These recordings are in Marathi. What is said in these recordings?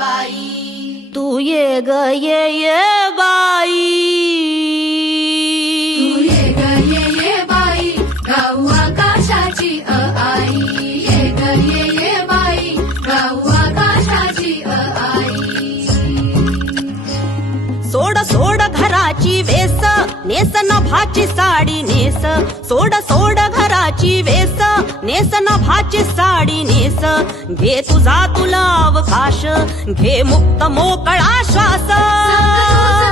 बाई तू ये ग ये बाई, तू ये बाई गाऊ आकाशाची आई, ये बाई गाऊ आकाशाची आई. सोड सोड घराची वेस, नेस नभाची साडी नेस. सोड सोड घराची वेस, नेस नभाची साडी नेस. घे तुझा तुला अवकाश, घे मुक्त मोकळा श्वास.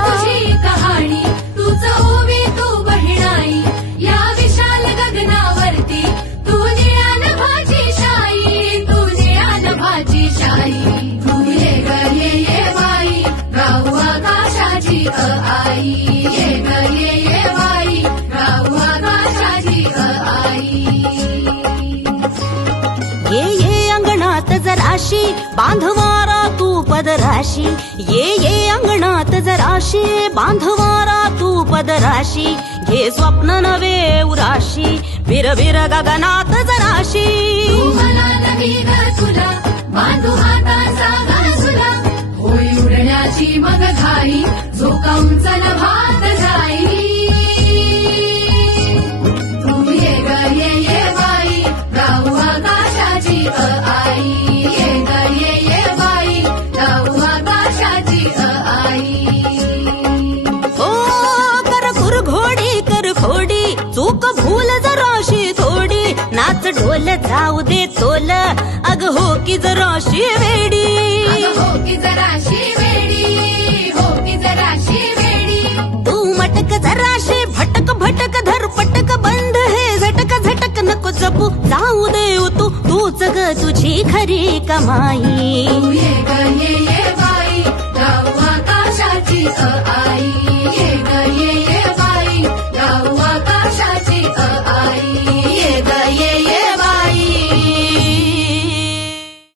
तुझी कहाणी तूच ओवी तू बहिणाई, या विशाल गगनावरती तू निळ्या नभाची शाई, तू निळ्या नभाची शाई. तू ये बाई गाऊ आकाशाची आई, ये बाई गाऊ आकाशाची आई. ये अंगणात जराशी बांधवारा तू पदराशी. ये अंगणात जराशी बांधवारा तू पदराशी. घे स्वप्न नवे उराशी, बिरबिर गगनात जराशी. तू मला नवी ग तुला बांधू हाताचा गाजुला, होई उडण्याची मग घाई झोकावून चल भात जाई. तू ये बाई गाऊ आकाशाची आई, ये बाई गाऊ आकाशाची आई. ओ कर घोडी कर खोडी, चूक भूल जराशी थोडी. नाच ढोल जाऊ दे तोल, अग हो की जराशी वेडी. अगं हो की जराशी वेडी, हो की जराशी वेडी. तू मटक जराशी भटक भटक धर पटक बंद हे झटक झटक नको जपू जाऊ दे तू तूच ग तुझी खरी कमाई. तू ये बाई गाऊ आकाशाची आई.